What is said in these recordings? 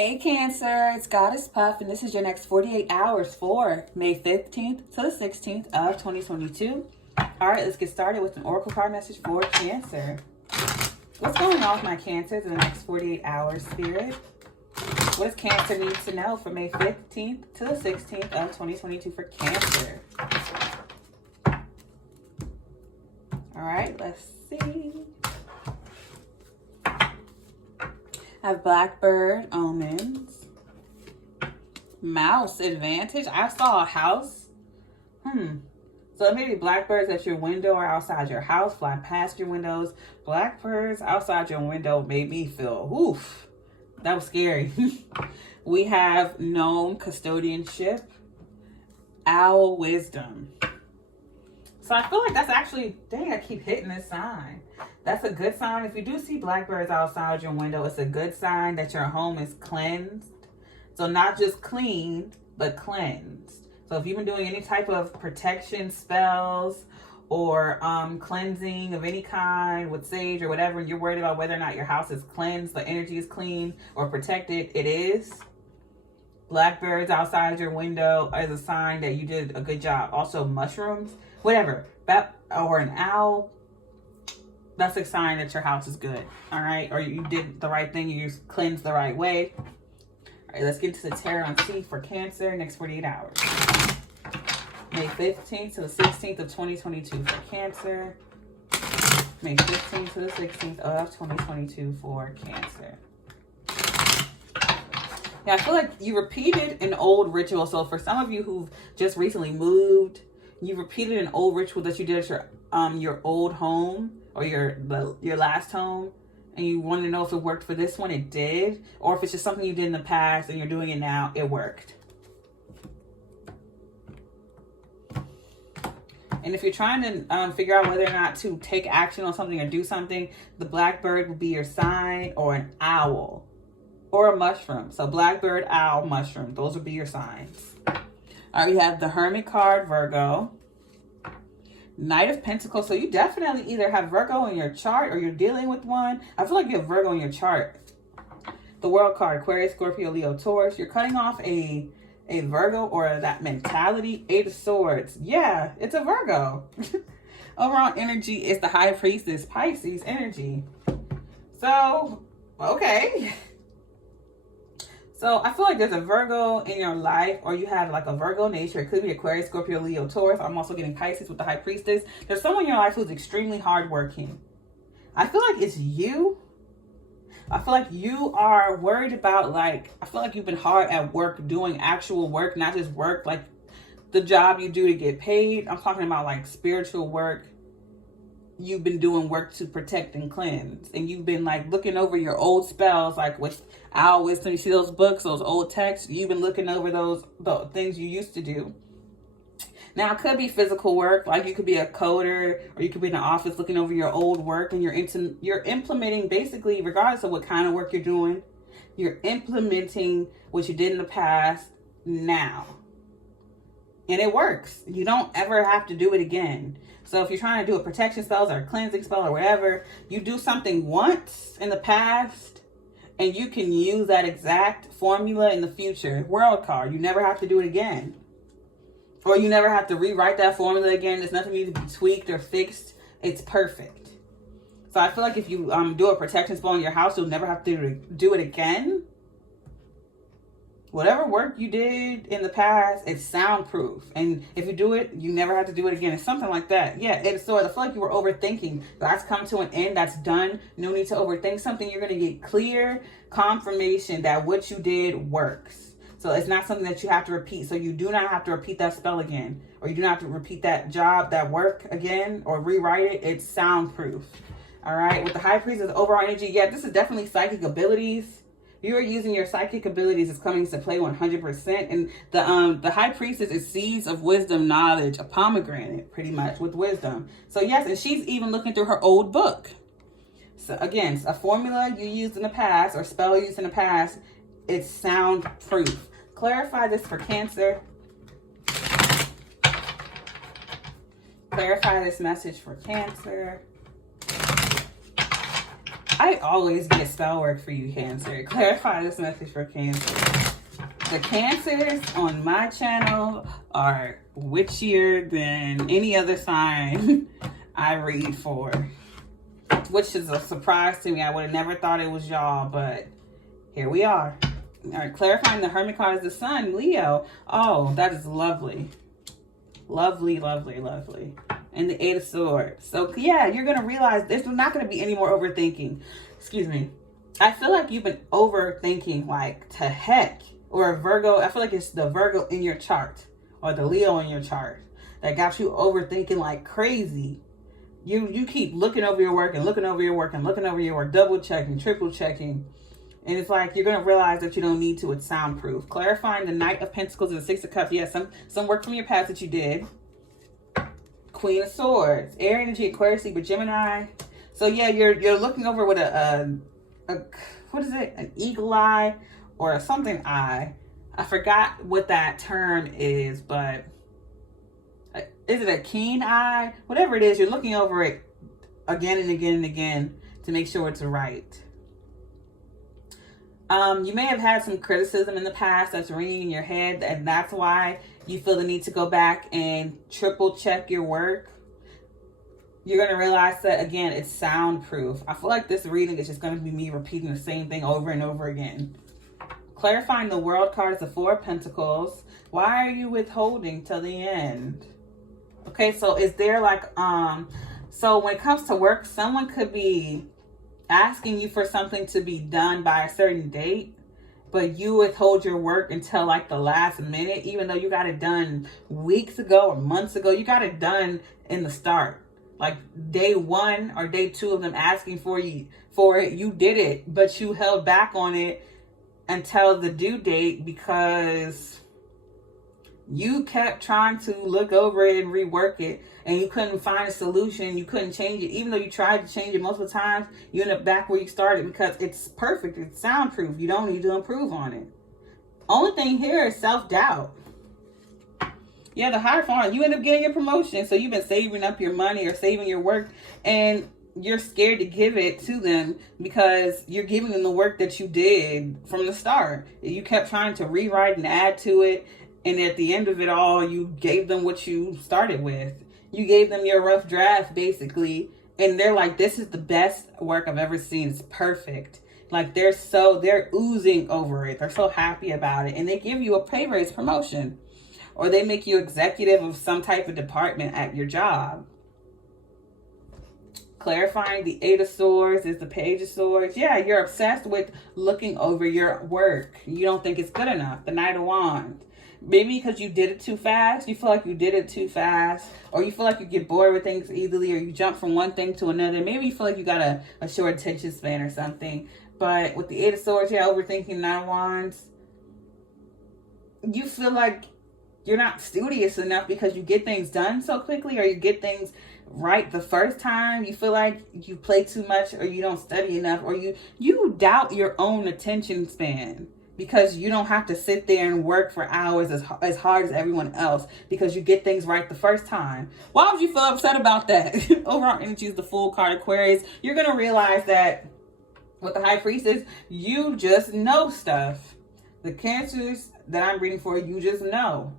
Hey Cancer, it's Goddess Puff, and this is your next 48 hours for May 15th to the 16th of 2022. All right, let's get started with an oracle card message for Cancer. What's going on with my Cancers in the next 48 hours, Spirit? What does Cancer need to know for May 15th to the 16th of 2022 for Cancer? All right, let's see. I have Blackbird Omens. Mouse Advantage. I saw a house. So maybe blackbirds at your window or outside your house, fly past your windows. Blackbirds outside your window made me feel, oof, that was scary. We have Gnome Custodianship. Owl Wisdom. So I feel like that's actually, dang, I keep hitting this sign. That's a good sign. If you do see blackbirds outside your window, it's a good sign that your home is cleansed. So not just clean, but cleansed. So if you've been doing any type of protection spells or cleansing of any kind with sage or whatever, and you're worried about whether or not your house is cleansed, the energy is clean or protected, it is. Blackbirds outside your window is a sign that you did a good job. Also mushrooms, whatever, or an owl, that's a sign that your house is good, all right? Or you did the right thing, you cleansed the right way. All right, let's get to the tarot and see for Cancer next 48 hours. May 15th to the 16th of 2022 for Cancer. May 15th to the 16th of 2022 for Cancer. Yeah, I feel like you repeated an old ritual. So for some of you who've just recently moved, you repeated an old ritual that you did at your old home or your last home, and you want to know if it worked for this one. It did. Or if it's just something you did in the past and you're doing it now, it worked. And if you're trying to figure out whether or not to take action on something or do something, the blackbird will be your sign, or an owl or a mushroom. So blackbird, owl, mushroom, those would be your signs. All right, we have the Hermit card, Virgo. Knight of Pentacles. So you definitely either have Virgo in your chart or you're dealing with one. I feel like you have Virgo in your chart. The World card, Aquarius, Scorpio, Leo, Taurus. You're cutting off a Virgo or that mentality. Eight of Swords. Yeah, it's a Virgo. Overall energy is the High Priestess, Pisces energy. So, okay. So I feel like there's a Virgo in your life, or you have like a Virgo nature. It could be Aquarius, Scorpio, Leo, Taurus. I'm also getting Pisces with the High Priestess. There's someone in your life who's extremely hardworking. I feel like it's you. I feel like you are worried about, like, I feel like you've been hard at work, doing actual work, not just work, like the job you do to get paid. I'm talking about like spiritual work. You've been doing work to protect and cleanse, and you've been like looking over your old spells, like with Owl Wisdom. You see those books, those old texts. You've been looking over the things you used to do. Now, it could be physical work, like you could be a coder, or you could be in the office looking over your old work, and you're implementing, basically, regardless of what kind of work you're doing, you're implementing what you did in the past now. And it works. You don't ever have to do it again. So if you're trying to do a protection spell or a cleansing spell or whatever, you do something once in the past and you can use that exact formula in the future. World card, you never have to do it again. Or you never have to rewrite that formula again. There's nothing needs to be tweaked or fixed. It's perfect. So I feel like if you do a protection spell in your house, you'll never have to do it again. Whatever work you did in the past, it's soundproof. And if you do it, you never have to do it again. It's something like that. Yeah, so I feel like you were overthinking. That's come to an end. That's done. No need to overthink something. You're going to get clear confirmation that what you did works. So it's not something that you have to repeat. So you do not have to repeat that spell again. Or you do not have to repeat that job, that work again, or rewrite it. It's soundproof. All right. With the High Priestess overall energy, yeah, this is definitely psychic abilities. You are using your psychic abilities is coming to play 100%. And the High Priestess is seeds of wisdom, knowledge, a pomegranate, pretty much, with wisdom. So yes, and she's even looking through her old book. So again, a formula you used in the past or spell used in the past, it's soundproof. Clarify this for Cancer. Clarify this message for Cancer. I always get spell work for you, Cancer. Clarify this message for Cancer. The Cancers on my channel are witchier than any other sign I read for, which is a surprise to me. I would have never thought it was y'all, but here we are. All right, clarifying the Hermit card is the Sun, Leo. Oh, that is lovely. Lovely, lovely, lovely. And the Eight of Swords. So, yeah, you're going to realize there's not going to be any more overthinking. Excuse me. I feel like you've been overthinking, like, to heck. Or a Virgo. I feel like it's the Virgo in your chart. Or the Leo in your chart. That got you overthinking like crazy. You keep looking over your work and looking over your work and looking over your work. Double checking, triple checking. And it's like you're going to realize that you don't need to. It's soundproof. Clarifying the Knight of Pentacles and the Six of Cups. Yes, some work from your past that you did. Queen of Swords. Air energy, Aquarius, Libra, Gemini. So yeah, you're looking over with a what is it? An eagle eye or something eye. I forgot what that term is, but is it a keen eye? Whatever it is, you're looking over it again and again and again to make sure it's right. You may have had some criticism in the past that's ringing in your head, and that's why you feel the need to go back and triple check your work. You're going to realize that, again, it's soundproof. I feel like this reading is just going to be me repeating the same thing over and over again. Clarifying the World card is the Four of Pentacles. Why are you withholding till the end? Okay, so is there like, so when it comes to work, someone could be asking you for something to be done by a certain date, but you withhold your work until like the last minute, even though you got it done weeks ago or months ago. You got it done in the start, like day one or day two of them asking for it. You did it, but you held back on it until the due date because you kept trying to look over it and rework it, and you couldn't find a solution. You couldn't change it. Even though you tried to change it multiple times, you end up back where you started because it's perfect. It's soundproof. You don't need to improve on it. Only thing here is self-doubt. Yeah, the Hierophant, you end up getting a promotion. So you've been saving up your money or saving your work, and you're scared to give it to them because you're giving them the work that you did from the start. You kept trying to rewrite and add to it. And at the end of it all, you gave them what you started with. You gave them your rough draft, basically. And they're like, this is the best work I've ever seen. It's perfect. Like, they're oozing over it. They're so happy about it. And they give you a pay raise, promotion. Or they make you executive of some type of department at your job. Clarifying the Eight of Swords is the Page of Swords. Yeah, you're obsessed with looking over your work. You don't think it's good enough. The Knight of Wands. Maybe because you did it too fast. You feel like you did it too fast. Or you feel like you get bored with things easily. Or you jump from one thing to another. Maybe you feel like you got a short attention span or something. But with the Eight of Swords, yeah, overthinking, Nine of Wands. You feel like you're not studious enough because you get things done so quickly. Or you get things right the first time. You feel like you play too much. Or you don't study enough. Or you doubt your own attention span. Because you don't have to sit there and work for hours as hard as everyone else because you get things right the first time. Why would you feel upset about that? Overall energy is the Fool card, Aquarius. You're going to realize that with the High Priestess, you just know stuff. The Cancers that I'm reading for, you just know.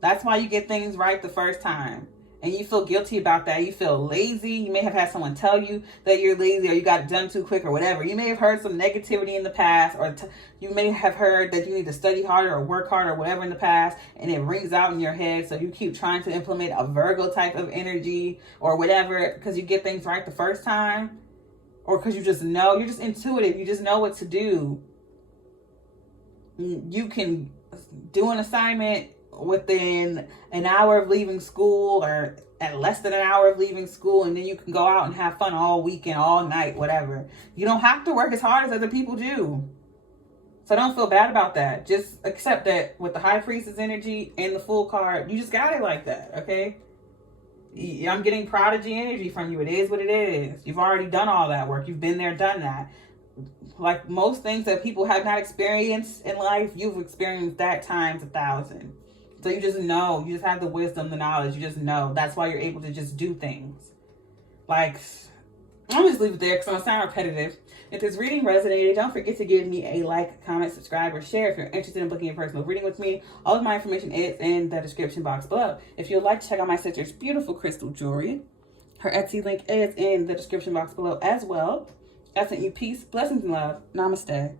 That's why you get things right the first time. And you feel guilty about that. You feel lazy. You may have had someone tell you that you're lazy or you got it done too quick or whatever. You may have heard some negativity in the past, or you may have heard that you need to study harder or work harder or whatever in the past, and it rings out in your head. So you keep trying to implement a Virgo type of energy or whatever because you get things right the first time, or because you just know. You're just intuitive. You just know what to do. You can do an assignment within an hour of leaving school or at less than an hour of leaving school, and then you can go out and have fun all weekend, all night, whatever. You don't have to work as hard as other people do. So don't feel bad about that. Just accept that with the High Priestess energy and the Fool card, you just got it like that, okay? I'm getting Prodigy energy from you. It is what it is. You've already done all that work. You've been there, done that. Like most things that people have not experienced in life, you've experienced that times 1,000. So you just know. You just have the wisdom, the knowledge. You just know. That's why you're able to just do things. Like, I'll just leave it there because I'm going to sound repetitive. If this reading resonated, don't forget to give me a like, comment, subscribe, or share if you're interested in booking a personal reading with me. All of my information is in the description box below. If you'd like to check out my sister's beautiful crystal jewelry, her Etsy link is in the description box below as well. I sent you peace, blessings, and love. Namaste.